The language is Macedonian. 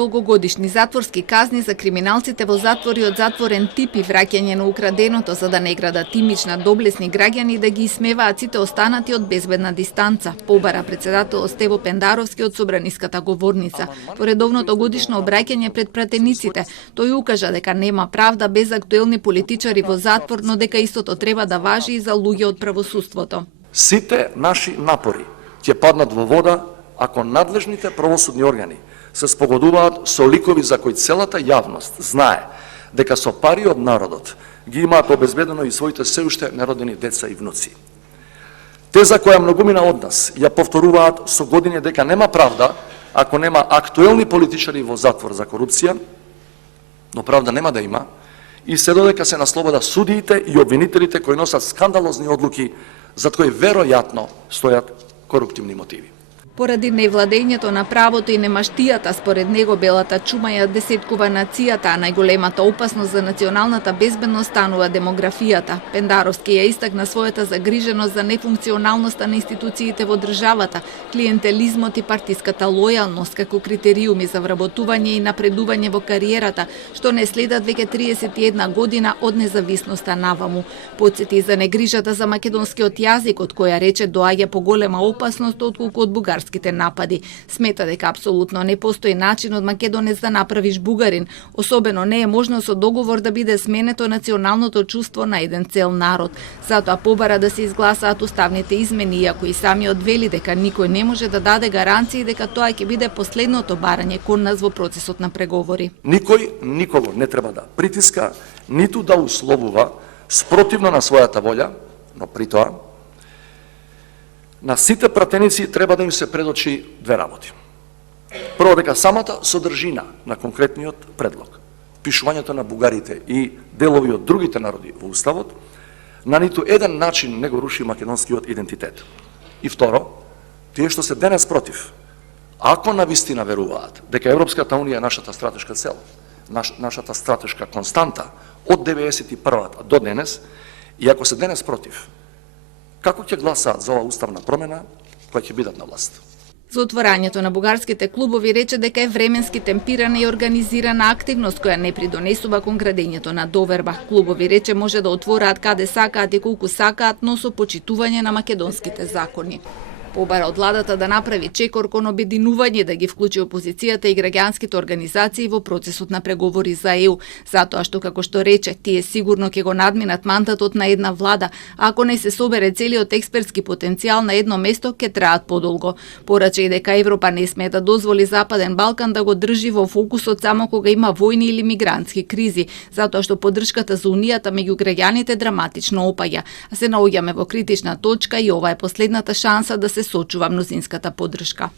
долгогодишни затворски казни за криминалците во затвори од затворен тип и враќање на украденото за да не градат имидж на доблесни граѓани да ги исмеваат сите останати од безбедна дистанца, побара председател Стево Пендаровски од собраниската говорница. По редовното годишно обраќање пред пратениците, тој укажа дека нема правда без актуелни политичари во затвор, но дека истото треба да важи и за луѓе од правосудството. Сите наши напори ќе паднат во вода ако надлежните правосудни органи се спогодуваат со ликови за кои целата јавност знае дека со пари од народот ги имаат обезбедено и своите се уште неродени деца и внуци. Теза која многумина од нас ја повторуваат со години дека нема правда ако нема актуелни политичари во затвор за корупција, но правда нема да има и се додека се на слобода судиите и обвинителите кои носат скандалозни одлуки за кои веројатно стојат коруптивни мотиви. Поради невладењето на правото и немаштијата, според него белата чума ја десеткува нацијата, а најголемата опасност за националната безбедност станува демографијата. Пендаровски ја истакна својата загриженост за нефункционалноста на институциите во државата, клиентелизмот и партиската лојалност како критериуми за вработување и напредување во кариерата, што не следат веќе 31 година од независноста наваму. Потсети за негрижата за македонскиот јазик, од која рече доаѓа поголема опасност отколку од бугарските напади. Смета дека апсолутно не постои начин од македонец да направиш бугарин, особено не е можно со договор да биде сменето националното чувство на еден цел народ. Затоа побара да се изгласаат уставните измени, иако и самиот вели дека никој не може да даде гаранции дека тоа ќе биде последното барање кон нас во процесот на преговори. Никој никого не треба да притиска, ниту да условува спротивно на својата волја, но при тоа на сите пратеници треба да им се предочи две работи. Прво, дека самата содржина на конкретниот предлог, пишувањето на бугарите и делови од другите народи во Уставот, на ниту еден начин не го руши македонскиот идентитет. И второ, тие што се денес против, ако навистина веруваат дека Европската Унија е нашата стратешка цел, нашата стратешка константа од 91-та до денес, и ако се денес против, како ќе гласаат за оваа уставна промена која ќе бидат на власт? За отворањето на бугарските клубови рече дека е временски темпирана и организирана активност која не придонесува кон градењето на доверба. Клубови рече може да отвораат каде сакаат и колку сакаат, но со почитување на македонските закони. Побара од владата да направи чекор кон обединување, да ги вклучи опозицијата и граѓанските организации во процесот на преговори за ЕУ, затоа што, како што рече, тие сигурно ќе го надминат мандатот на една влада, а ако не се собере целиот експертски потенцијал на едно место, ќе траат подолго. Порача и дека Европа не смее да дозволи Западен Балкан да го држи во фокусот само кога има војни или мигрантски кризи, затоа што поддршката за Унијата меѓу граѓаните драматично опаѓа, а се наоѓаме во критична точка и ова е последната шанса да се сочува мнозинската поддршка.